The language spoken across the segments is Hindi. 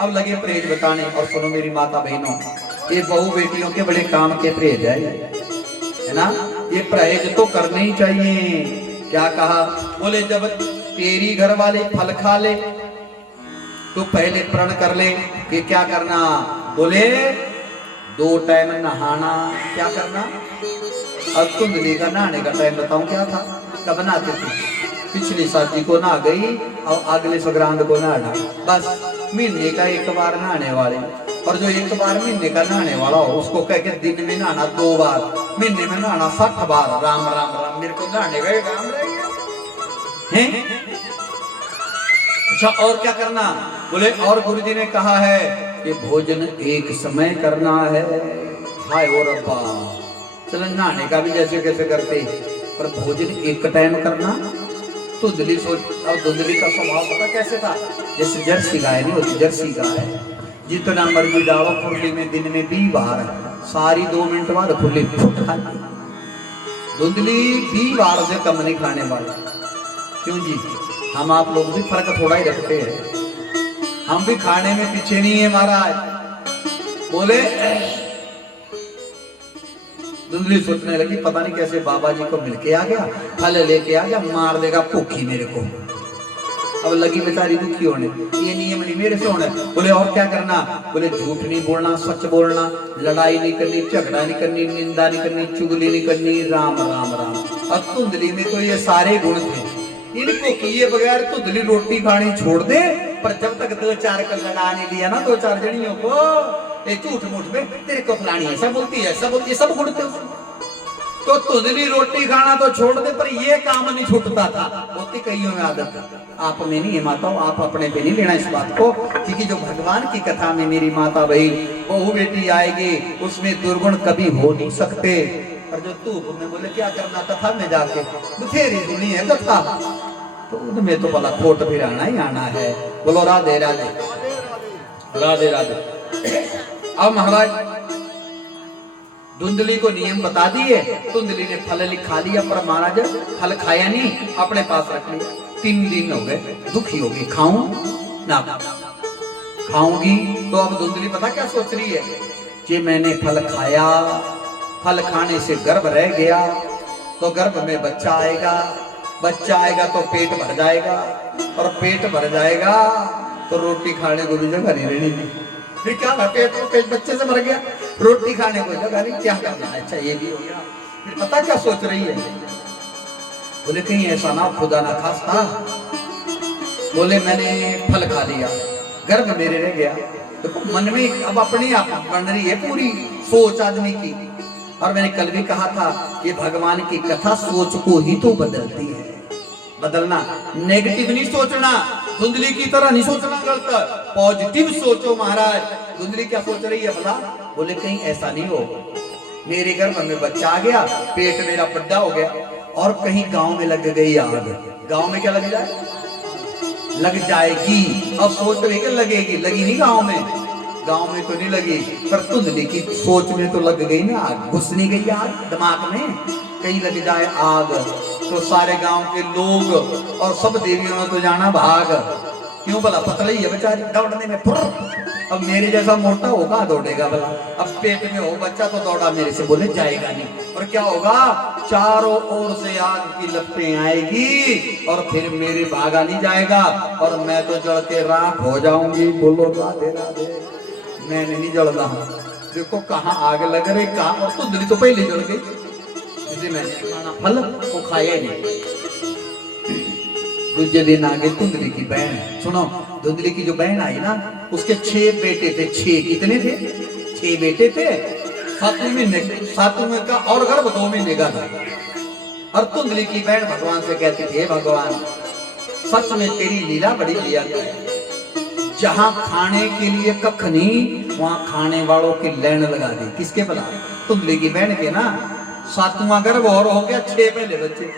अब लगे परहेज बताने। और सुनो मेरी माता बहनों, ये बहू बेटियों के बड़े काम के परहेज है ना। ये परहेज तो करने ही चाहिए। क्या कहा? बोले जब तेरी घर वाले फल खा ले तो पहले प्रण कर ले कि क्या करना। बोले 2 टाइम नहाना। क्या करना? अब कुंडली का नहाने का टाइम बताऊं क्या था? कब नहाते थे? पिछली शादी को नहा गई और अगले संक्रांत को नहाना। बस महीने का 1 बार नहाने वाले। और जो 1 बार महीने का नहाने वाला हो उसको कह के दिन में नहाना 2 बार, महीने में नहाना 60 बार। राम राम राम, मेरे को नहाने का काम रह गया है। अच्छा और क्या करना? बोले और गुरुजी ने कहा है कि भोजन एक समय करना है। हाय वो रब्बा, चलो नहाने का भी जैसे कैसे करते, पर भोजन एक टाइम करना। धुंधली सोच, और धुंधली का स्वभाव पता कैसे था? जैसे जर्सी गाय नहीं होती, जर्सी गाय जितना मर्जी डालो खुरली में दिन में 20 बार, सारी 2 मिनट बाद खुरली फुट खाती। धुंधली 20 बार से कम नहीं खाने वाली। क्यों जी? हम आप लोग भी फर्क थोड़ा ही रखते हैं, हम भी खाने में पीछे नहीं है महाराज। बोले धुंधली सोचने लगी पता नहीं कैसे बाबा जी को मिलके आ गया, फल लेके आ गया, मार देगा भूखी मेरे को। अब लगी बेचारी दुखी होने, ये नियम नहीं मेरे से होना। बोले और क्या करना? बोले झूठ नहीं बोलना, सच बोलना, लड़ाई नहीं करनी, झगड़ा नहीं करनी, निंदा नहीं करनी, चुगली नहीं करनी। राम राम राम। अब धुंधली में तो ये सारे गुण थे, इनको किए बगैर धुंधली रोटी खानी छोड़ दे। पर जब तक 2-4 का लड़ा नहीं लिया ना 2-4 जड़ियों को, ये झूठ मूठ में तेरे को फलानी ऐसा बोलती है, ऐसा बोलती है, सब गुड़ते तो धुंधली रोटी खाना तो छोड़ दे, पर ये काम नहीं छूटता था। होती कईयों में आदत, आप में नहीं है माता, आप अपने पे नहीं लेना इस बात को, क्योंकि जो भगवान की कथा में मेरी माता बहन बहू बेटी आएगी उसमें दुर्गुण कभी हो नहीं सकते। और जो तू में बोले क्या करना कथा में जाके बथेरी सुनी है कथा, तो उनमें तो भला खोट फिर आना ही आना है। बोलो राधे राधे राधे राधे। अब महाराज धुंधली को नियम बता दिए। धुंधली ने फल खा लिया, पर महाराज फल खाया नहीं, अपने पास रख लिया। 3 दिन हो गए, दुखी हो गई, खाऊं ना खाऊंगी। तो अब धुंधली पता क्या सोच रही है कि मैंने फल खाया, फल खाने से गर्भ रह गया तो गर्भ में बच्चा आएगा, बच्चा आएगा तो पेट भर जाएगा, और पेट भर जाएगा तो रोटी खाने को भी जगह नहीं रहनी। फिर क्या पेट बच्चे से भर गया, रोटी खाने को जगह नहीं, क्या करना है? अच्छा ये भी हो गया। फिर पता क्या सोच रही है? बोले कहीं ऐसा ना खुदा ना खास्ता, बोले मैंने फल खा लिया, गर्भ मेरे रह गया। देखो तो मन में अब अपनी आप बन रही है पूरी सोच आदमी की। और मैंने कल भी कहा था कि भगवान की कथा सोच को ही तो बदलती है। बदलना, नेगेटिव नहीं सोचना, धुंधली की तरह नहीं सोचना, गलत पॉजिटिव सोचो महाराज। धुंधली क्या सोच रही है भला? बोले कहीं ऐसा नहीं हो मेरे गर्भ में बच्चा आ गया, पेट मेरा बड़ा हो गया, और कहीं गांव में लग गई आग। गांव में क्या लग जाए? लग जाएगी। अब सोच रही है लगेगी, लगी नहीं गांव में, गांव में तो नहीं लगी, पर धुंधली की सोच में तो लग गई ना आग, घुस नहीं गई आग दिमाग में। कहीं लग जाए आग तो सारे गांव के लोग और सब देवियों ने तो जाना भाग। क्यों भला? पतली है बेचारी, दौड़ने में फुर। अब मेरे जैसा मोटा होगा दौड़ेगा भला? अब पेट में हो बच्चा तो दौड़ा मेरे से, बोले जाएगा नहीं। और क्या होगा? चारों ओर से आग की लपटें आएगी और फिर मेरे भागा नहीं जाएगा, और मैं तो जल के राख हो जाऊंगी। बोलो राधे राधे। मैंने नहीं जलना हूं, देखो कहाँ आग लग रही, कहा। और धुंधली तो पहले जल गई, इसलिए मैंने खाना फल वो खाया नहीं। दूसरे दिन आ गई धुंधली की बहन। सुनो, धुंधली की जो बहन आई ना, उसके 6 बेटे थे। 6 कितने थे? 6 बेटे थे। 7वें का और गर्भ 2 महीने का था। और धुंधली की बहन भगवान से कहती थी, भगवान सच में तेरी लीला बड़ी लिया है, जहां खाने के लिए कख नहीं वहां खाने वालों की लाइन लगा दी। किसके भला? धुंधली की बहन के ना। 7वां गर्भ और हो गया, 6 पहले बच्चे।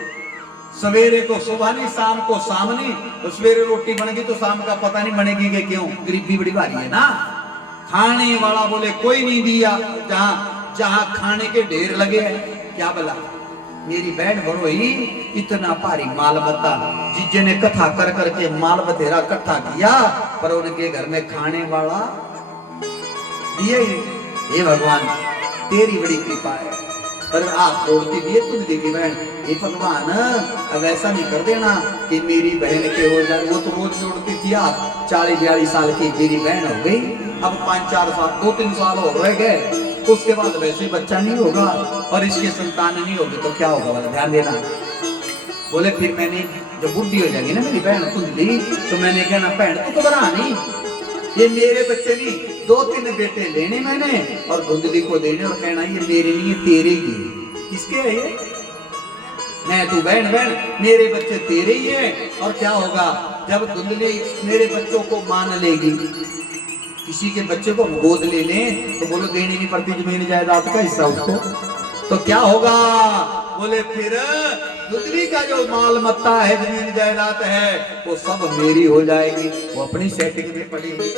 सवेरे को सुबह नहीं, शाम को शाम नहीं। तो सवेरे रोटी बनेगी तो शाम का पता नहीं बनेगी कि क्यों, गरीबी बड़ी भारी है ना। खाने वाला बोले कोई नहीं दिया, जहां जहां खाने के ढेर लगे हैं, क्या भला मेरी बहन बड़ोई इतना भारी माल बता, जीजे ने कथा कर करके माल बतेरा इकट्ठा किया, पर उनके घर में खाने वाला दिए ही। हे भगवान तेरी बड़ी कृपा है, पर आप छोड़ती दिए तुम देवी बहन। हे भगवान अब ऐसा नहीं कर देना कि मेरी बहन के हो जाए। वो तो रोज जोड़ती थी, आप 40-42 साल की मेरी बहन हो गई, अब 5-4 साल 2-3 साल हो गए, उसके बाद वैसे बच्चा नहीं होगा और इसके संतान नहीं होगी तो क्या होगा वाला ध्यान देना। बोले फिर मैंने जब बुढ़ी हो जाएगी ना मेरी बहन कुंडली, तो मैंने कहना बहन तू घबरा नहीं, ये मेरे बच्चे नहीं, 2-3 बेटे लेने मैंने और धुंधली को देने और कहना ये मेरे नहीं तेरे ही। किसके है ये? मैं तू बहन बहन मेरे बच्चे तेरे ही है। और क्या होगा जब धुंधली मेरे बच्चों को मान लेगी, किसी के बच्चे को गोद ले लें तो बोलो देनी नहीं पड़ती जमीन जायदाद का हिस्सा उसको, तो क्या होगा? बोले फिर धुंधली का जो माल मत्ता है जमीन जायदाद है वो सब मेरी हो जाएगी। वो अपनी सेटिंग में पड़ी हुई।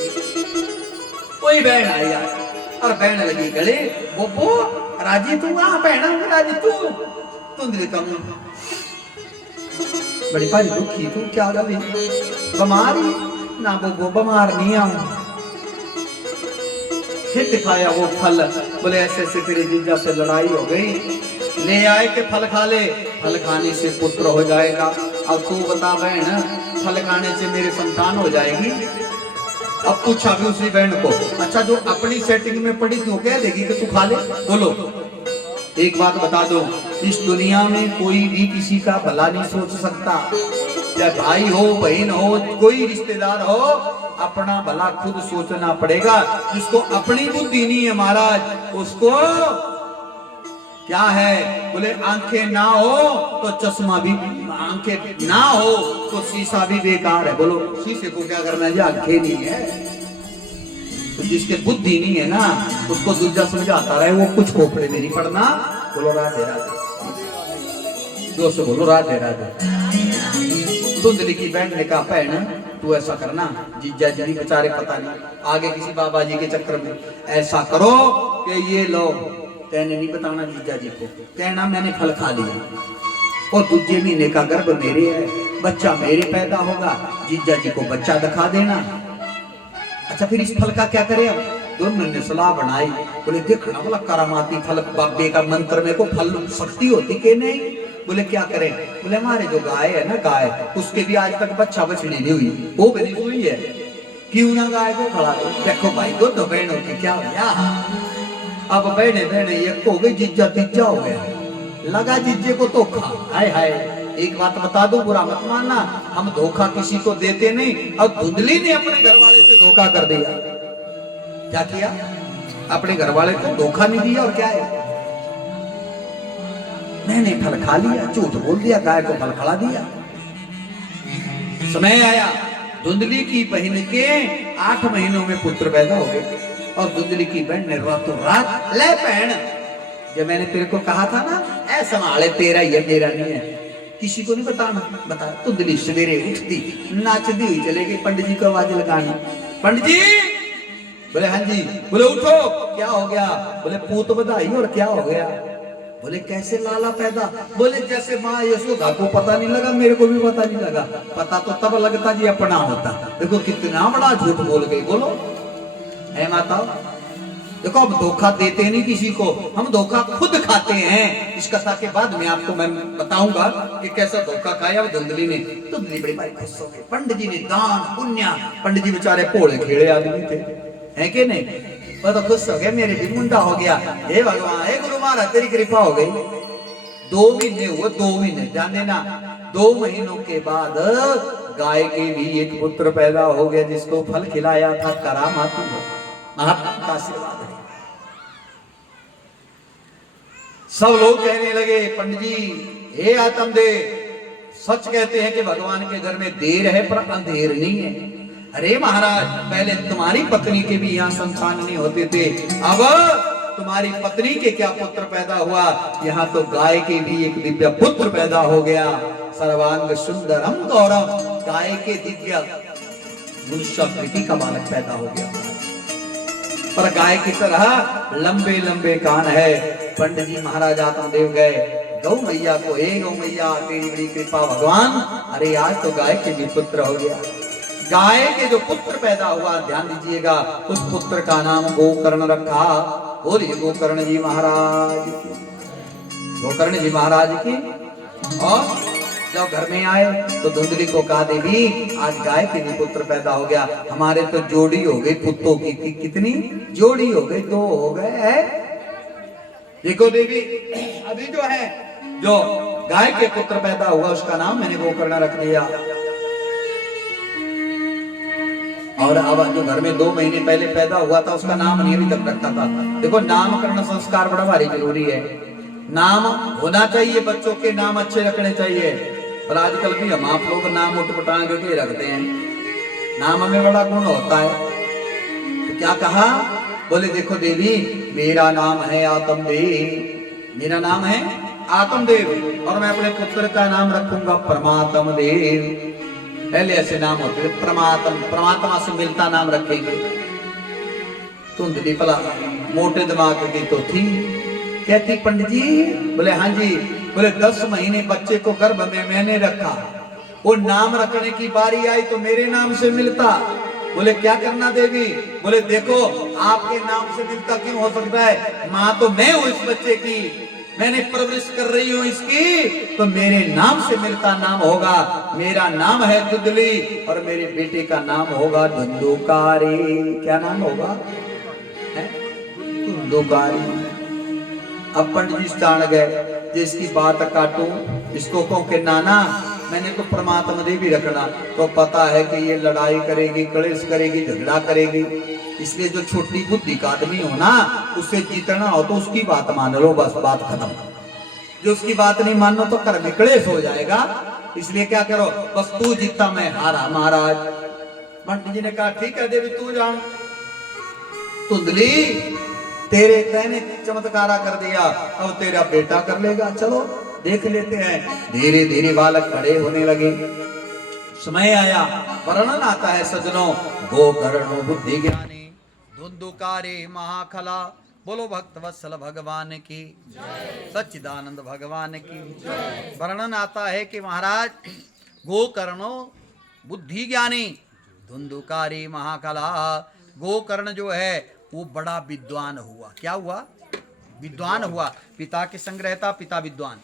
कोई बहन आई और बहन लगी गले, वो राजी तू आ बहन राजी तू। धुंधली का बड़ी भारी दुखी तू क्या गली बीमारी ना, वो बीमार नहीं आऊं। फिर दिखाया वो फल, बोले ऐसे ऐसे तेरे जीजा से लड़ाई हो गई, ले आए के फल खा ले, फल खाने से पुत्र हो जाएगा। अब तू बता बहन फल खाने से मेरे संतान हो जाएगी? अब पूछा भी उसी बहन को, अच्छा जो अपनी सेटिंग में पड़ी क्यों कह देगी कि तू खा ले? बोलो एक बात बता दो, इस दुनिया में कोई भी किसी का भला नहीं सोच सकता, चाहे भाई हो बहन हो कोई रिश्तेदार हो, अपना भला खुद सोचना पड़ेगा। जिसको अपनी बुद्धि नहीं है महाराज उसको क्या है? बोले आंखें ना हो तो चश्मा भी, आंखें ना हो तो शीशा भी बेकार है। बोलो शीशे को क्या करना है? आंखें नहीं है तो जिसके बुद्धि नहीं है ना उसको दूसरा समझाता रहे वो कुछ खोपड़े में नहीं पड़ना। बोलो राधे राधे, दोस्तों बोलो राधे राधे। धुंधली की बहन ने कहा बहन तू ऐसा करना, जीजा जी भी बेचारे पता नहीं आगे किसी बाबा जी के चक्कर में, ऐसा करो कि ये लो, कहने नहीं बताना जीजा जी को, कहना मैंने फल खा लिया और दूसरे महीने का गर्भ मेरे है, बच्चा मेरे पैदा होगा, जीजा जी को बच्चा दिखा देना। अच्छा फिर इस फल का क्या करें? अब दोनों ने सलाह बनाई, बोले देखना बोला करामाती फल बाबे का मंत्र में को फल शक्ति होती के नहीं? बोले क्या करें? बोले हमारे जो गाय है ना गाय उसके भी आज तक बच्चा बछड़ी नहीं हुई, वो भी नहीं हुई है, क्यों ना गाय को खड़ा दो? देखो भाई दो बहनों की क्या हो गया, अब बहने बहने एक हो गई, जीजा तीजा हो गया, लगा जीजे को धोखा। हाय हाय एक बात बता दो बुरा मत मानना, हम धोखा किसी को देते नहीं। अब धुंधली ने अपने घर वाले से धोखा कर दिया। क्या किया? अपने घर वाले को धोखा नहीं दिया और क्या है मैंने फल खा लिया, झूठ बोल दिया, गाय को फल खिला दिया। समय आया धुंधली की बहन के 8 महीनों में पुत्र पैदा हो गए और धुंधली की बहन ने रातों रात, ले बहन जब मैंने तेरे को कहा था ना ऐ संभाले तेरा ही है मेरा नहीं है, किसी को नहीं बताना, बता। धुंधली सवेरे उठती नाचती हुई चले गई पंडित जी को आवाज लगानी, पंडित जी। बोले हाँ जी। बोले उठो, क्या हो गया? बोले पूत बधाई। और क्या हो गया? बोले कैसे लाला पैदा? बोले जैसे माँ यशोदा को पता नहीं लगा मेरे को भी पता नहीं लगा, पता तो तब लगता जी अपना होता। देखो कितना बड़ा झूठ बोल गई। बोलो है माता, देखो अब धोखा देते नहीं किसी को, हम धोखा खुद खाते हैं। इस कथा के बाद में आपको मैं बताऊंगा कि कैसा धोखा खाया धुंधली ने। धुंधली बड़ी भारी खुश हो गई, पंडित जी ने दान पुण्य, पंडित जी बेचारे भोले खेड़े आदमी थे हैं कि नहीं, वो तो खुश हो गए मेरे भी मुंडा हो गया। हे भगवान हे गुरु महाराज तेरी कृपा हो गई। 2 महीने हुए, 2 महीने ध्यान देना, 2 महीनों के बाद गाय के भी एक पुत्र पैदा हो गया जिसको फल खिलाया था करामाती महात्मा का आशीर्वाद है। सब लोग कहने लगे पंडित जी हे आत्मदेव सच कहते हैं कि भगवान के घर में देर है पर अंधेर नहीं है। अरे महाराज पहले तुम्हारी पत्नी के भी यहाँ संतान नहीं होते थे, अब तुम्हारी पत्नी के क्या पुत्र पैदा हुआ, यहाँ तो गाय के भी एक दिव्य पुत्र पैदा हो गया। सर्वांग सुंदरम गौरव, गाय के दिव्य मनुष्याकृति का बालक पैदा हो गया। पर गाय की तरह लंबे लंबे कान है। पंडित जी महाराज आत्मदेव गए, गौ मैया को, हे गौ मैया तेरी बड़ी कृपा भगवान, अरे आज तो गाय के भी पुत्र हो गया। गाय के जो पुत्र पैदा हुआ, ध्यान दीजिएगा, उस पुत्र का नाम गोकर्ण रखा। बोलिए गोकर्ण जी महाराज की, गोकर्ण जी महाराज की। और जब घर में आए तो धुंधली को कहा, देवी आज गाय के भी पुत्र पैदा हो गया, हमारे तो जोड़ी हो गई पुत्तों की। कितनी जोड़ी हो गई? 2 हो गए है। देखो देवी, अभी जो है, जो गाय के पुत्र पैदा हुआ उसका नाम मैंने गोकर्ण रख दिया। और अब जो घर में 2 महीने पहले पैदा हुआ था उसका नाम नहीं अभी तक रखा था। देखो नामकरण संस्कार बड़ा भारी जरूरी है। नाम होना चाहिए, बच्चों के नाम अच्छे रखने चाहिए। और आजकल भी हम आप लोग नाम उठपटांग के रखते हैं, नाम में बड़ा गुण होता है। तो क्या कहा? बोले देखो देवी, मेरा नाम है आत्मदेव, मेरा नाम है आत्मदेव, और मैं अपने पुत्र का नाम रखूंगा परमात्म देव। पहले ऐसे नाम होते थे, परमात्मा से मिलता नाम रखेंगे। धुंधली भला मोटे दिमाग की तो थी, कहती पंडित जी, बोले हाँ जी, बोले 10 महीने बच्चे को गर्भ में मैंने रखा, वो नाम रखने की बारी आई तो मेरे नाम से मिलता। बोले क्या करना देवी? बोले देखो आपके नाम से मिलता क्यों हो सकता है, माँ तो मैं हूं इस बच्चे की, मैंने परवरिश कर रही हूं इसकी, तो मेरे नाम से मिलता नाम होगा। मेरा नाम है धुंधली और मेरे बेटे का नाम होगा धुंधुकारी। क्या नाम होगा? धुंधुकारी। अब पंडित जी जान गए, जिसकी बात काटू इसको कहूं के नाना मैंने तो परमात्मा देवी रखना, तो पता है कि ये लड़ाई करेगी, कलेश करेगी, झगड़ा करेगी, इसलिए जो छोटी बुद्धि का आदमी हो ना, उससे जीतना हो तो उसकी बात मान लो, बस बात खत्म। जो उसकी बात नहीं मानो तो कर कलेश हो जाएगा, इसलिए क्या करो, बस तू जीता मैं हारा महाराज। पंडित जी ने कहा ठीक है देवी तू जान। धुंधली तेरे तैने चमत्कारा कर दिया, अब तेरा बेटा कर लेगा, चलो देख लेते हैं। धीरे धीरे बालक बड़े होने लगे। समय आया, वर्णन आता है सजनों, गोकर्णो बुद्धि ज्ञानी धुंधुकारी महाखला। बोलो भक्त वत्सल भगवान की, सच्चिदानंद भगवान की। वर्णन आता है कि महाराज गोकर्णो बुद्धि ज्ञानी धुंधुकारी महाकला। गोकर्ण जो है वो बड़ा विद्वान हुआ। क्या हुआ? विद्वान हुआ। पिता के संग रहता, पिता विद्वान,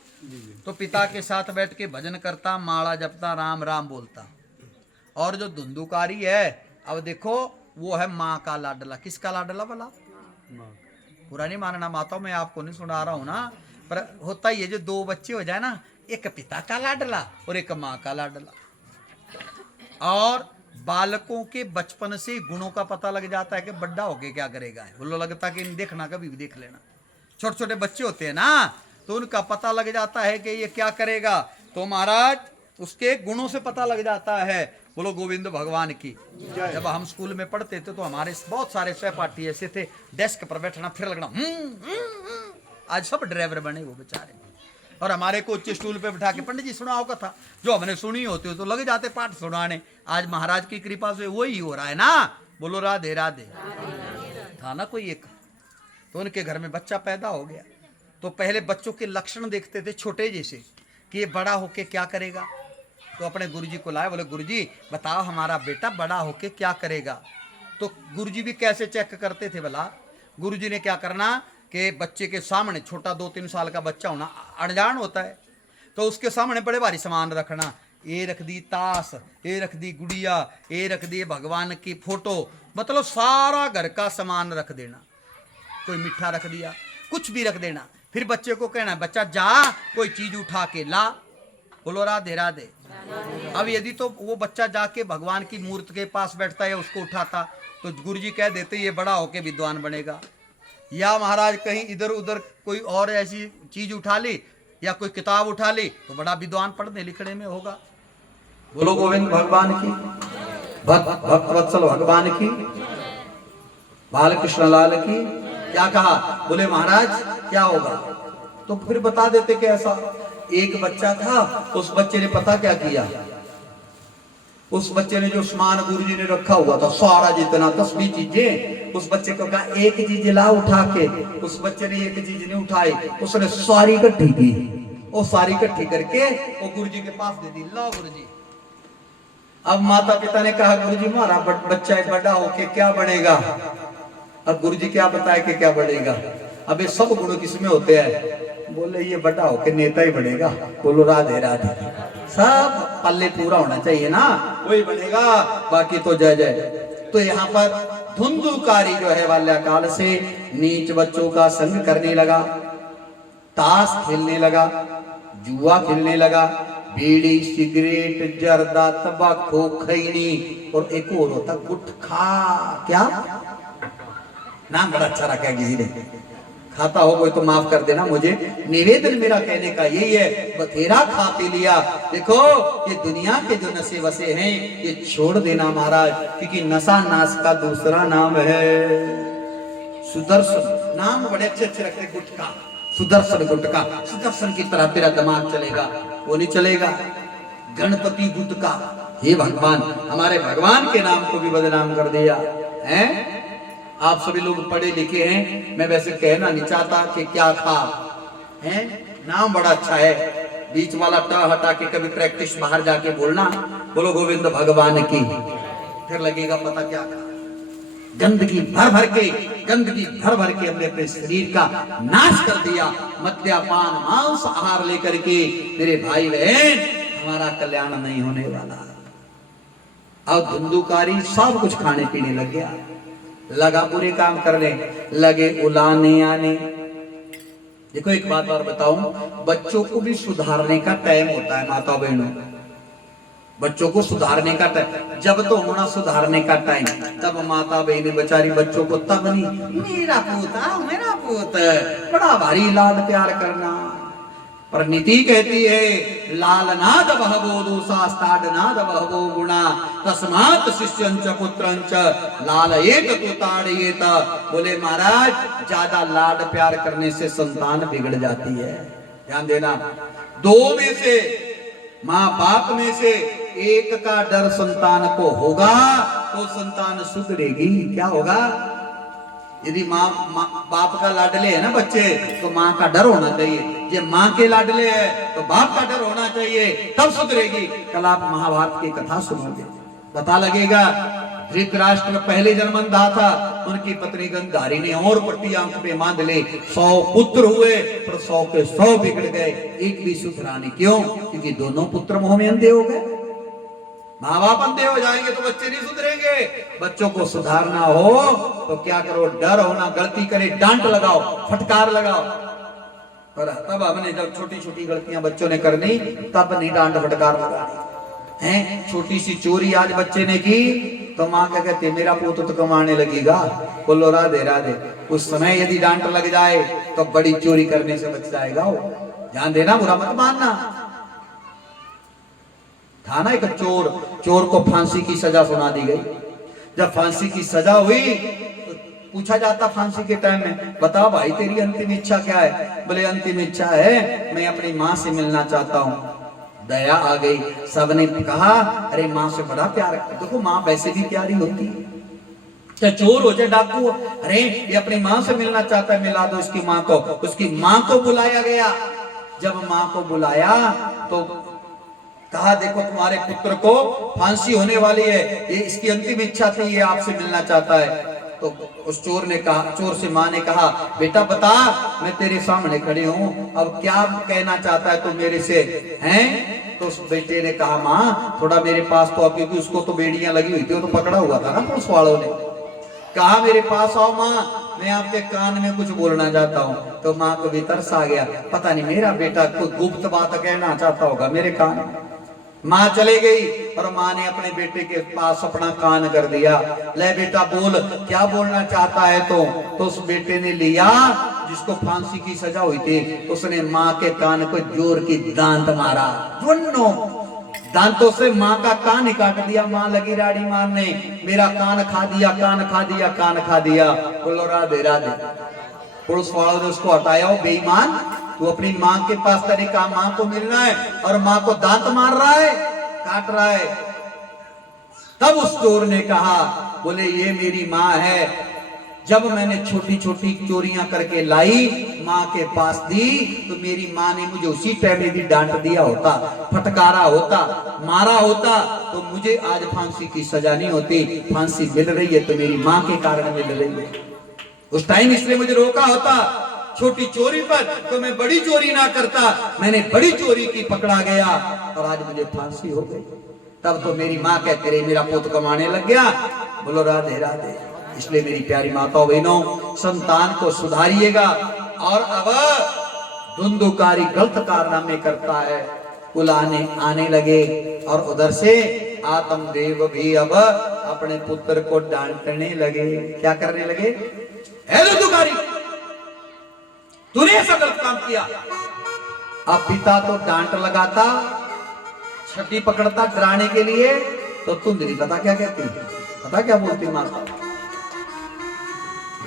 तो पिता के साथ बैठ के भजन करता, माला जपता, राम राम बोलता। और जो धुंधुकारी है, अब देखो वो है माँ का लाडला। किसका लाडला भला? पूरा नहीं मानना माताओं, मैं आपको नहीं सुना रहा हूं ना, पर होता ही है, जो 2 बच्चे हो जाए ना, एक पिता का लाडला और एक माँ का लाडला। और बालकों के बचपन से गुणों का पता लग जाता है कि बड्डा होके क्या करेगा। बोलो लगता कि देखना, कभी भी देख लेना, छोटे छोटे बच्चे होते हैं ना, तो उनका पता लग जाता है कि ये क्या करेगा, तो महाराज उसके गुणों से पता लग जाता है। बोलो गोविंद भगवान की। जब हम स्कूल में पढ़ते थे तो हमारे बहुत सारे सहपाठी ऐसे थे, डेस्क पर बैठना फिर लगना, आज सब ड्राइवर बने वो बेचारे। और हमारे को उच्च स्टूल पे बिठा के पंडित जी सुनाओ कथा, जो हमने सुनी होती हो तो लग जाते पाठ सुनाने। आज महाराज की कृपा से वही हो रहा है ना। बोलो राधे राधे। था ना कोई एक, तो उनके घर में बच्चा पैदा हो गया, तो पहले बच्चों के लक्षण देखते थे छोटे जैसे, कि ये बड़ा होके क्या करेगा। तो अपने गुरुजी को लाए, बोले गुरुजी बताओ हमारा बेटा बड़ा होके क्या करेगा। तो गुरुजी भी कैसे चेक करते थे भला? गुरुजी ने क्या करना कि बच्चे के सामने, छोटा 2-3 साल का बच्चा होना अनजान होता है, तो उसके सामने बड़े भारी सामान रखना। ये रख दी ताश, ये रख दी गुड़िया, ये रख दी भगवान की फोटो, मतलब सारा घर का सामान रख देना। कोई मिठा रख दिया, कुछ भी रख देना। फिर बच्चे को कहना बच्चा जा कोई चीज उठा के ला। बोलो राधे राधे। अब यदि तो वो बच्चा जाके भगवान की मूर्ति के पास बैठता है, उसको उठाता, तो गुरुजी कह देते ये बड़ा होके विद्वान बनेगा। या महाराज कहीं इधर उधर कोई और ऐसी चीज उठा ली या कोई किताब उठा ली, तो बड़ा विद्वान पढ़ने लिखने में होगा। बोलो गोविंद भगवान की, भक्त वत्सल भगवान की, बालकृष्ण लाल की। क्या कहा? बोले महाराज क्या होगा? तो फिर बता देते कि ऐसा एक बच्चा था, उस बच्चे ने पता क्या किया, उस बच्चे ने जो सामान गुरुजी ने रखा हुआ था सारा जितना 10-20 चीजें, उस बच्चे को कहा एक चीज ला उठा के। उस बच्चे ने एक चीज नहीं उठाई, उसने सारी इकट्ठी की। वो सारी इकट्ठी करके वो गुरुजी के पास दे दी। लो गुरुजी। अब माता पिता ने कहा गुरुजी हमारा बच्चा बड़ा होके क्या बनेगा? अब गुरुजी क्या बताए कि क्या बनेगा? अब ये सब गुण किसमें होते हैं? बोले ये बड़ा होके नेता ही बनेगा। बोलो राधे राधे। सब पल्ले पूरा होना चाहिए ना, वही बनेगा, बाकी तो जय जय। तो यहाँ पर धुंधुकारी जो है बाल्यकाल से नीच बच्चों का संग करने लगा, ताश खेलने लगा, जुआ खेलने लगा, बीड़ी सिगरेट जर्दा तंबाकू खैनी और एक और होता गुटखा। क्या नाम बड़ा अच्छा रखा किसी ने, खाता हो कोई तो माफ कर देना मुझे। निवेदन मेरा कहने का यही है, बथेरा खा पी लिया। देखो ये दुनिया के जो नशे वसे हैं ये छोड़ देना महाराज, क्योंकि नशा नाश का दूसरा नाम है सुदर्शन। नाम बड़े अच्छे अच्छे रखते, गुटखा सुदर्शन गुटका। सुदर्शन की तरह तेरा दिमाग चलेगा, वो नहीं चलेगा। गणपति गुटका, हे भगवान, हमारे भगवान के नाम को भी बदनाम कर दिया है। आप सभी लोग पढ़े लिखे हैं, मैं वैसे कहना नहीं चाहता कि क्या था है, नाम बड़ा अच्छा है। बीच वाला ट हटा के कभी प्रैक्टिस बाहर जाके बोलना, बोलो गोविंद भगवान की, फिर लगेगा पता क्या था। गंदगी भर भर के हमने अपने शरीर का नाश कर दिया। मद्यपान मांस आहार लेकर के मेरे भाई बहन हमारा कल्याण नहीं होने वाला। अब धुंधुकारी सब कुछ खाने पीने लग गया, लगा बुरे काम करने लगे, उलाने आने। देखो एक बात और बताऊं, बच्चों को भी सुधारने का टाइम होता है माता बहनों। बच्चों को सुधारने का टाइम जब तो होना, सुधारने का टाइम तब माता बहनी बेचारी बच्चों को तब नहीं, मेरा पूत बड़ा भारी लाड प्यार करना। पर नीति कहती है लाल नाद बहवो दोषा स्ताड नाद बहवो गुणा तस्मात् शिष्यंच पुत्रंच लाल एक तो ताड़येत। बोले महाराज ज्यादा लाड प्यार करने से संतान बिगड़ जाती है। ध्यान देना, दो में से माँ बाप में से एक का डर संतान को होगा तो संतान सुधरेगी। क्या होगा? यदि माँ बाप का लाडले है ना बच्चे, तो माँ का डर होना चाहिए। ये माँ के लाडले है तो बाप का डर होना चाहिए, तब सुधरेगी। कल आप महाभारत की कथा सुनोगे, पता लगेगा। धृतराष्ट्र पहले जन्मंधा था, उनकी पत्नी गंधारी ने और पट्टी आंख पे बांध ले। 100 पुत्र हुए पर 100 के 100 बिगड़ गए, एक भी सुधरा नहीं। क्यों? क्योंकि दोनों पुत्र मोह में अंधे हो गए। माँ बाप अंधे हो जाएंगे तो बच्चे नहीं सुधरेंगे। बच्चों को सुधारना हो तो क्या करो? डर होना, गलती करे डांट लगाओ, फटकार लगाओ। पर तब हमने जब छोटी छोटी गलतियां बच्चों ने करनी तब नहीं डांट फटकार लगानी है। छोटी सी चोरी आज बच्चे ने की तो माँ क्या कहती, मेरा पुत्र तो कमाने लगेगा। बोलो राधे राधे। उस समय यदि डांट लग जाए तो बड़ी चोरी करने से बच जाएगा वो। ध्यान देना, बुरा मत मानना। था ना एक चोर को फांसी की सजा सुना दी गई। जब फांसी की सजा हुई तो पूछा जाता फांसी के टाइम में, बता भाई तेरी अंतिम इच्छा क्या है? बोले अंतिम इच्छा है मैं अपनी माँ से मिलना चाहता हूँ। दया आ गई, सबने कहा अरे माँ से बड़ा प्यार। देखो माँ वैसे भी प्यारी होती है, चाहे चोर हो चाहे डाकू हो। अरे ये अपनी माँ से मिलना चाहता है, मिला दो इसकी माँ को। उसकी माँ को बुलाया गया। जब माँ को बुलाया तो कहा देखो तुम्हारे पुत्र को फांसी होने वाली है, ये इसकी अंतिम इच्छा थी, ये आपसे मिलना चाहता है। तो उस चोर ने कहा, चोर से माँ ने कहा बेटा बता, मैं तेरे सामने खड़ी हूँ, अब क्या कहना चाहता है तू मेरे से हैं? तो उस बेटे ने कहा माँ थोड़ा मेरे पास तो, क्योंकि उसको तो बेड़ियां लगी हुई थी, वो तो पकड़ा हुआ था ना पुलिस वालों ने। कहा मेरे पास आओ माँ, मैं आपके कान में कुछ बोलना चाहता हूँ। तो माँ को भी तरस आ गया, पता नहीं मेरा बेटा कोई गुप्त बात कहना चाहता होगा मेरे कान में। माँ चले गई और माँ ने अपने बेटे के पास अपना कान कर दिया। ले बेटा बोल, क्या बोलना चाहता है? तो उस बेटे ने लिया, जिसको फांसी की सजा हुई थी, उसने माँ के कान को जोर की दांत मारा। दोनों दांतों से माँ का कान ही काट दिया। माँ लगी राड़ी मारने, मेरा कान खा दिया, कान खा दिया, कान खा दिया। बोलो राधे राधे। पुलिस वालों ने उसको हटाया, हो बेईमान, तू अपनी माँ के पास तेरे का माँ को मिलना है और माँ को दांत मार रहा है, काट रहा है। तब उस चोर ने कहा बोले ये मेरी माँ है, जब मैंने छोटी छोटी चोरियां करके लाई माँ के पास दी तो मेरी माँ ने मुझे उसी टाइम यदि डांट दिया होता, फटकारा होता, मारा होता तो मुझे आज फांसी की सजा नहीं होती। फांसी मिल रही है तो मेरी माँ के कारण मिल रही है। उस टाइम इसलिए मुझे रोका होता छोटी चोरी पर तो मैं बड़ी चोरी ना करता। मैंने बड़ी चोरी की, पकड़ा गया और आज मुझे फांसी हो गई। तब तो मेरी माँ कहते रही मेरा पुत्र कमाने लग गया। बोलो राधे राधे। इसलिए मेरी प्यारी माताओं बहनों, संतान को सुधारिएगा। और अब धुंधुकारी गलत कारनामे करता है, बुलाने आने लगे और उधर से आत्मदेव भी अब अपने पुत्र को डांटने लगे। क्या करने लगे? है धुंधुकारी, तूने ऐसा गलत काम किया। अब पिता तो डांट लगाता, छठी पकड़ता डराने के लिए, तो तुंदरी पता क्या कहती, पता क्या बोलती माता?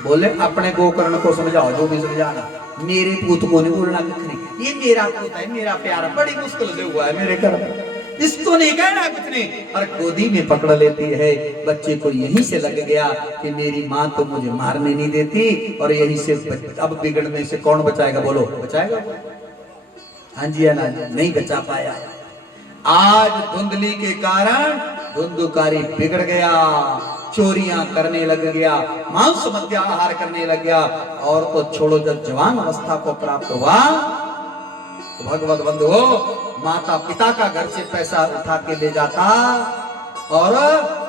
बोले अपने गोकर्ण को समझाओ जो भी समझाना, मेरे पूत को नहीं बोलना कुछ नहीं। ये मेरा पूत है, मेरा प्यारा, बड़ी मुश्किल से हुआ है मेरे घर में, इसको नहीं कहना कुछ नहीं। और गोदी में पकड़ लेती है। बच्चे को यहीं से लग गया कि मेरी माँ तो मुझे मारने नहीं देती और यहीं से अब बिगड़ने से कौन बचाएगा? बोलो बचाएगा? हाँ जी या ना? नहीं बचा पाया। आज धुंधली के कारण धुंधुकारी बिगड़ गया, चोरियां करने लग गया, मांस मध्य आहार करने लग गया। और तो छोड़ो, जब जवान अवस्था को प्राप्त हुआ तो भगवत बंधु माता पिता का घर से पैसा उठा के ले जाता और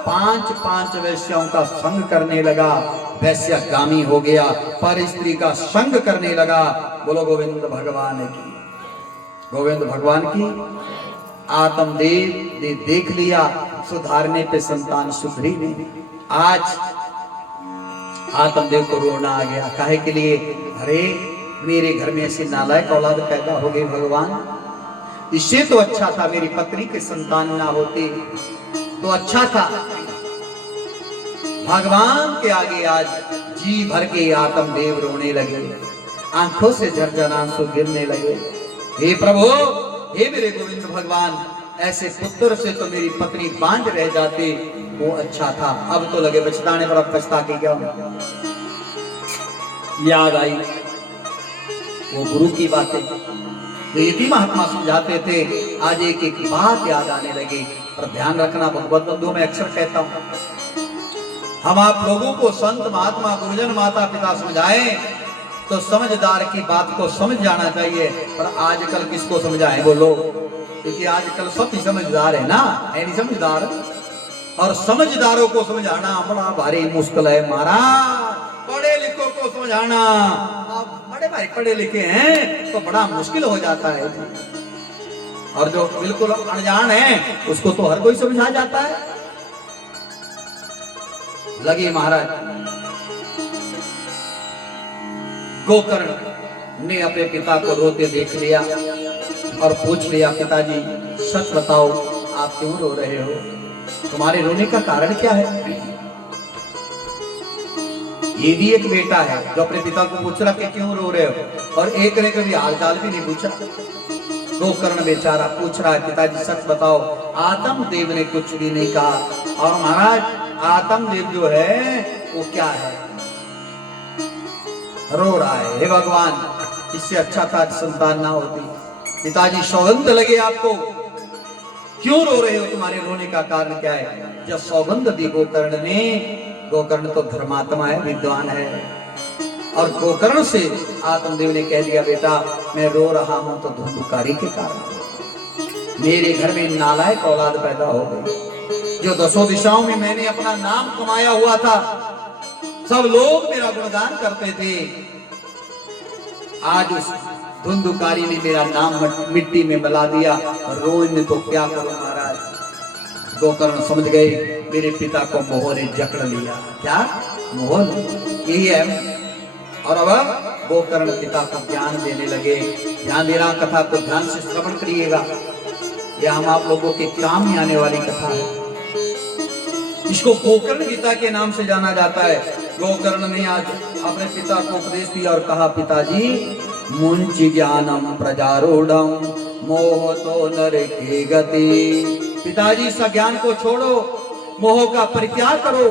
5 वैश्यों का संग करने लगा। वैश्यगामी हो गया, पर स्त्री का संग करने लगा। बोलो गोविंद भगवान की, गोविंद भगवान की। आत्मदेव ने देख लिया, सुधारने पे संतान सुधरी नहीं। आज आत्मदेव को रोना आ गया। काहे के लिए? अरे मेरे घर में ऐसी नालायक औलाद पैदा हो गई भगवान, इससे तो अच्छा था मेरी पत्नी के संतान ना होते तो अच्छा था। भगवान के आगे आज जी भर के आत्मदेव रोने लगे, आंखों से झरझर आंसू गिरने लगे। हे प्रभु, हे मेरे गोविंद भगवान, ऐसे पुत्र से तो मेरी पत्नी बांझ रह जाती, वो अच्छा था। अब तो लगे पछताने पर, अब पछता के क्या होगा? याद आई वो गुरु की बातें, यदि महात्मा समझाते थे। आज एक एक बात याद आने लगी। पर ध्यान रखना भगवत बंधु, मैं अक्सर कहता हूं, हम आप लोगों को संत महात्मा गुरुजन माता पिता समझाएं तो समझदार की बात को समझ जाना चाहिए। पर आजकल किसको समझाएं? बोलो, क्योंकि आजकल सब ही समझदार है ना, है नहीं समझदार? और समझदारों को समझाना बड़ा भारी मुश्किल है महाराज। पढ़े लिखों को समझाना, आप बड़े भाई पढ़े लिखे हैं तो बड़ा मुश्किल हो जाता है। और जो बिल्कुल अनजान है उसको तो हर कोई समझा जाता है। लगे महाराज, गोकर्ण ने अपने पिता को रोते देख लिया और पूछ लिया, पिताजी सच बताओ आप क्यों रो रहे हो? तुम्हारे रोने का कारण क्या है? ये भी एक बेटा है जो अपने पिता को पूछ रहा कि क्यों रो रहे हो, और एक ने कभी हालचाल भी नहीं पूछा। गोकर्ण बेचारा पूछ रहा है, पिताजी सच बताओ। आत्मदेव ने कुछ भी नहीं कहा। और महाराज, आत्मदेव जो है वो क्या है? रो रहा है। हे भगवान, इससे अच्छा था संतान ना होती। पिताजी सौगंध लगे आपको, क्यों रो रहे हो? तुम्हारे रोने का कारण क्या है? जब सौगंध दी गोकर्ण ने, गोकर्ण तो धर्मात्मा है, विद्वान है, और गोकर्ण से आत्मदेव ने कह दिया, बेटा मैं रो रहा हूं तो धुंधुकारी के कारण। मेरे घर में नालायक औलाद पैदा हो गई। जो 10 दिशाओं में मैंने अपना नाम कमाया हुआ था, सब लोग मेरा गुणगान करते थे, आज उस धुंधुकारी ने मेरा नाम मिट्टी में मिला दिया। रोने तो क्या करूं महाराज? गोकर्ण समझ गए मेरे पिता को मोह ने जकड़ लिया। क्या मोह? यही है। और अब गोकर्ण पिता को ज्ञान देने लगे। ध्यान देना, कथा को ध्यान से श्रवण करिएगा, यह हम आप लोगों के काम में आने वाली कथा है। इसको गोकर्ण गीता के नाम से जाना जाता है। गोकर्ण ने आज अपने पिता को उपदेश दिया और कहा, पिताजी मुंचि ज्ञानम प्रजारूढ़म मोह तो नर की गति। पिताजी, सज्ञान को छोड़ो, मोह का परित्याग करो।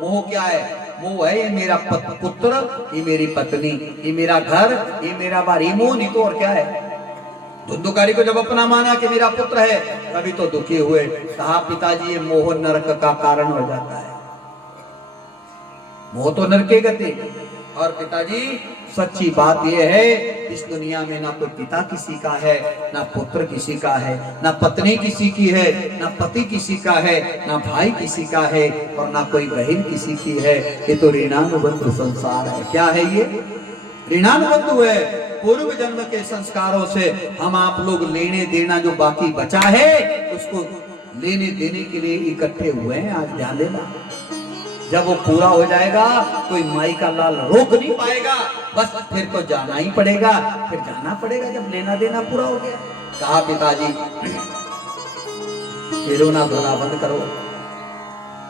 मोह क्या है? मोह है ये मेरा पुत्र, ये मेरी पत्नी, ये मेरा घर, ये मेरा बार, ये मोह नहीं तो और क्या है। धुंधुकारी को जब अपना माना कि मेरा पुत्र है, तभी तो दुखी हुए। कहा पिताजी ये मोह नरक का कारण हो जाता है, मोह तो नरक की गति। और पिताजी सच्ची बात यह है, इस दुनिया में ना कोई पिता किसी का है, ना पुत्र किसी का है, ना पत्नी किसी की है, ना पति किसी का है, ना भाई किसी का है, और ना कोई बहन किसी की है। ये तो ऋणानुबंध संसार है। क्या है ये? ऋणानुबंध है। पूर्व जन्म के संस्कारों से हम आप लोग लेने देना जो बाकी बचा है, उसको लेने देने के लिए इकट्ठे हुए हैं। आज ध्यान देना, जब वो पूरा हो जाएगा कोई माई का लाल रोक नहीं पाएगा, बस फिर तो जाना ही पड़ेगा, फिर जाना पड़ेगा जब लेना देना पूरा हो गया। कहा पिताजी ये रोना धोना बंद करो,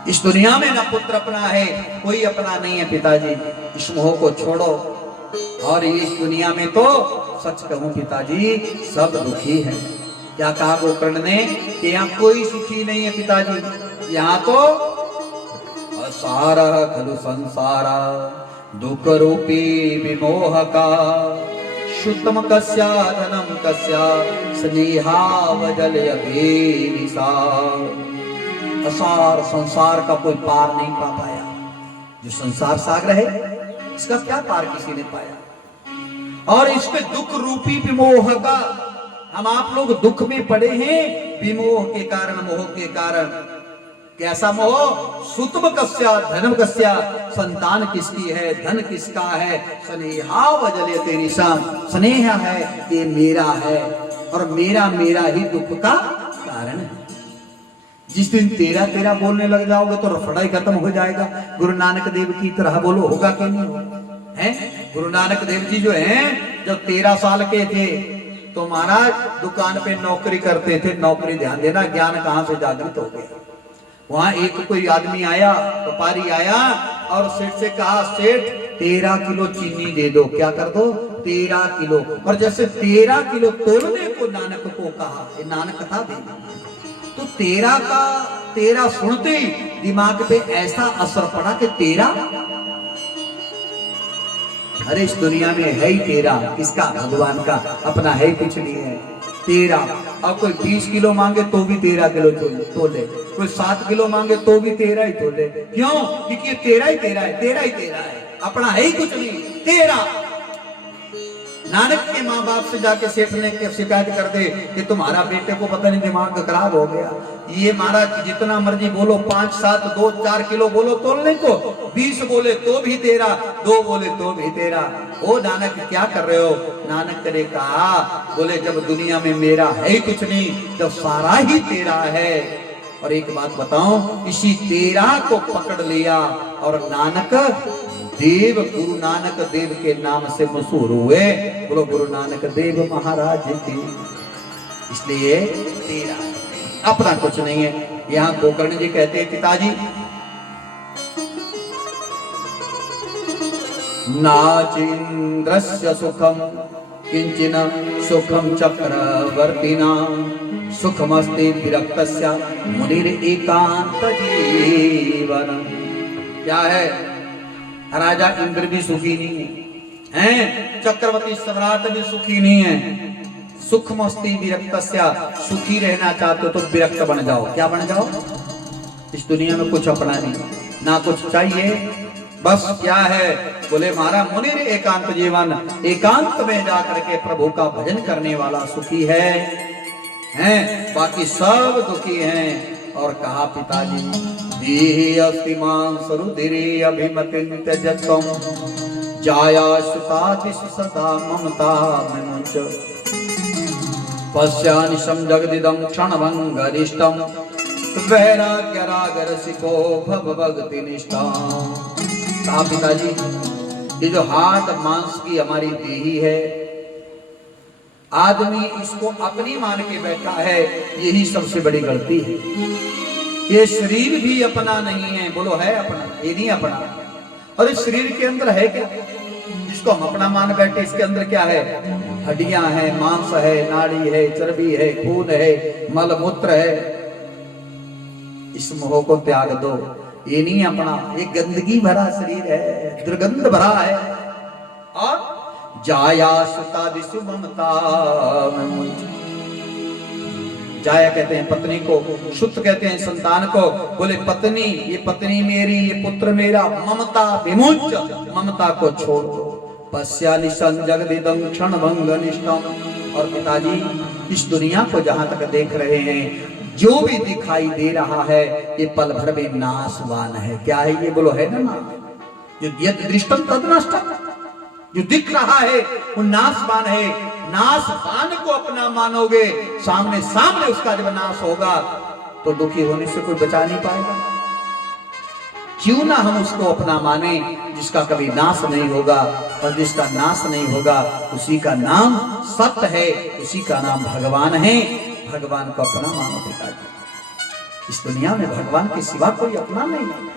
इस दुनिया में ना पुत्र अपना है, कोई अपना नहीं है पिताजी, इस मोह को छोड़ो। और इस दुनिया में तो सच कहूं पिताजी सब दुखी है। क्या कहा गोकर्ण ने कि यहाँ कोई सुखी नहीं है पिताजी, यहाँ तो सारा खलु संसारा दुख रूपी विमोह का, शुद्धम कस्या धनम कस्या स्नेहावजल निशा। असार संसार का कोई पार नहीं पा पाया, जो संसार सागर है इसका क्या पार किसी ने पाया। और इसके दुख रूपी विमोह का, हम आप लोग दुख में पड़े हैं विमोह के कारण, मोह के कारण। कैसा मोह? सुतम कस्या धनम कस्या, संतान किसकी है, धन किसका है, स्नेहावजल्यते निशाम, स्नेह है ये मेरा है, और मेरा मेरा ही दुख का कारण है। जिस दिन तेरा तेरा बोलने लग जाओगे तो रफड़ा ही खत्म हो जाएगा। गुरु नानक देव की तरह बोलो, होगा कि नहीं है? गुरु नानक देव जी जो हैं, जब 13 साल के थे तो महाराज दुकान पे नौकरी करते थे। नौकरी, ध्यान देना, ज्ञान कहां से जागृत हो गया। वहां एक कोई आदमी आया, व्यापारी आया, और सेठ से कहा सेठ 13 किलो चीनी दे दो। क्या कर दो? 13 किलो। और जैसे 13 किलो तोलने को नानक को कहा, ये नानक कथा दे, तो 13 का 13 सुनते ही दिमाग पे ऐसा असर पड़ा कि 13, अरे इस दुनिया में है ही 13, किसका? भगवान का, अपना है कुछ नहीं है। 13, और कोई 20 किलो मांगे तो भी 13 किलो तोले, कोई 7 किलो मांगे तो भी 13 ही तोले। क्यों? क्योंकि ये 13 ही 13 है, 13 ही 13 है, अपना है ही कुछ नहीं। 13 नानक के माँ बाप से जाके सेठ ने शिकायत कर दे कि तुम्हारा बेटे को पता नहीं दिमाग खराब हो गया, ये महाराज जितना मर्जी बोलो, 5, 7, 2, 4 किलो बोलो तोलने को, 20 बोले तो भी 13, 2 बोले तो भी 13। ओ नानक क्या कर रहे हो? नानक ने कहा, बोले जब दुनिया में मेरा है ही कुछ नहीं, जब सारा ही तेरा है। और एक बात बताऊं, इसी 13 को पकड़ लिया और नानक देव, गुरु नानक देव के नाम से मशहूर हुए। बोलो गुरु नानक देव महाराज की। इसलिए 13 अपना कुछ नहीं है। यहाँ गोकर्ण जी कहते हैं पिताजी, नाचिंद्रस्य सुखम किंचिन सुखम चक्रवर्तिना, सुखमस्ति विरक्तस्य मुनिर एकांत जीवन। क्या है? राजा इंद्र भी सुखी नहीं है, चक्रवर्ती सम्राट भी सुखी नहीं है। सुखमस्ति विरक्तस्य, सुखी रहना चाहते हो तो विरक्त बन जाओ। क्या बन जाओ? इस दुनिया में कुछ अपना नहीं, ना कुछ चाहिए, बस क्या है? बोले महाराज मुनि ने एकांत जीवन, एकांत में जाकर के प्रभु का भजन करने वाला सुखी है, बाकी सब दुखी हैं। और कहा पिताजी, देहि अस्तिमान सरुधिरे अभिमतिं त्यजत्वं, जाया सुतातिश सदा ममता में मुंच, पश्यानिशं जगदिदं क्षणभंगरिष्टं, वैराग्य राग रसिको भव भक्ति निष्ठा। कहा पिताजी, ये जो हाथ मांस की हमारी देही है, आदमी इसको अपनी मान के बैठा है, यही सबसे बड़ी गलती है। ये शरीर भी अपना नहीं है। बोलो है अपना? ये नहीं अपना। और इस शरीर के अंदर है क्या जिसको हम अपना मान बैठे? इसके अंदर क्या है? हड्डियां हैं, मांस है, नाड़ी है, चर्बी है, खून है, मल मूत्र है। इस मोह को त्याग दो। ये नहीं अपना, ये गंदगी भरा शरीर है, दुर्गंध भरा है। और जाया सुता दिशु ममता, जाया कहते हैं पत्नी को, सुत कहते हैं संतान को। बोले पत्नी, ये पत्नी मेरी, ये पुत्र मेरा, ममता विमुच, ममता को छोड़ दो। पश्या निशन जगदिदं क्षण भंग निष्ठम। और पिताजी इस दुनिया को जहां तक देख रहे हैं, जो भी दिखाई दे रहा है ये पल भर में नाशवान है। क्या है ये? बोलो है ना, यद दृष्टम तद नष्टम, जो दिख रहा है वो नाशवान है। नाशवान को अपना मानोगे, सामने सामने उसका जब नाश होगा तो दुखी होने से कोई बचा नहीं पाएगा। क्यों ना हम उसको अपना माने जिसका कभी नाश नहीं होगा, और जिसका नाश नहीं होगा उसी का नाम सत्य है, उसी का नाम भगवान है। भगवान को अपना मानो पिताजी। इस दुनिया में भगवान के सिवा कोई अपना नहीं है।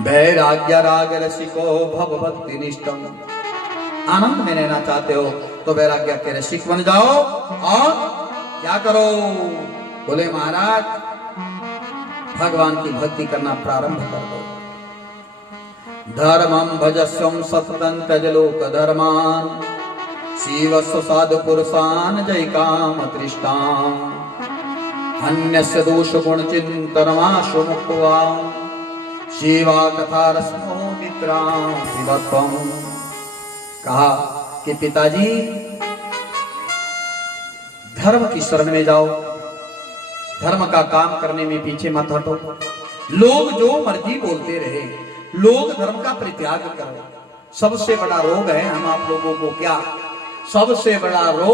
वैराग्य राग रसिको भव भक्ति निष्ठम। आनंद में रहना चाहते हो तो वैराग्य के रसिक बन जाओ। और क्या करो? बोले महाराज भगवान की भक्ति करना प्रारंभ कर दो। धर्मं भजस्वं सततं त्यज लोक धर्मान, शिवस्व साधु पुरुषान् जय काम तृष्टाम्, अन्यस्य दोष गुण चिंतनमाशु मुक्त्वा, शिवा कथा रसमो मित्रां शिवत्वम्। कहा कि पिताजी धर्म की शरण में जाओ, धर्म का काम करने में पीछे मत हटो। लोग जो मर्जी बोलते रहे, लोग धर्म का परित्याग करो। सबसे बड़ा रोग है हम आप लोगों को क्या? सबसे बड़ा रोग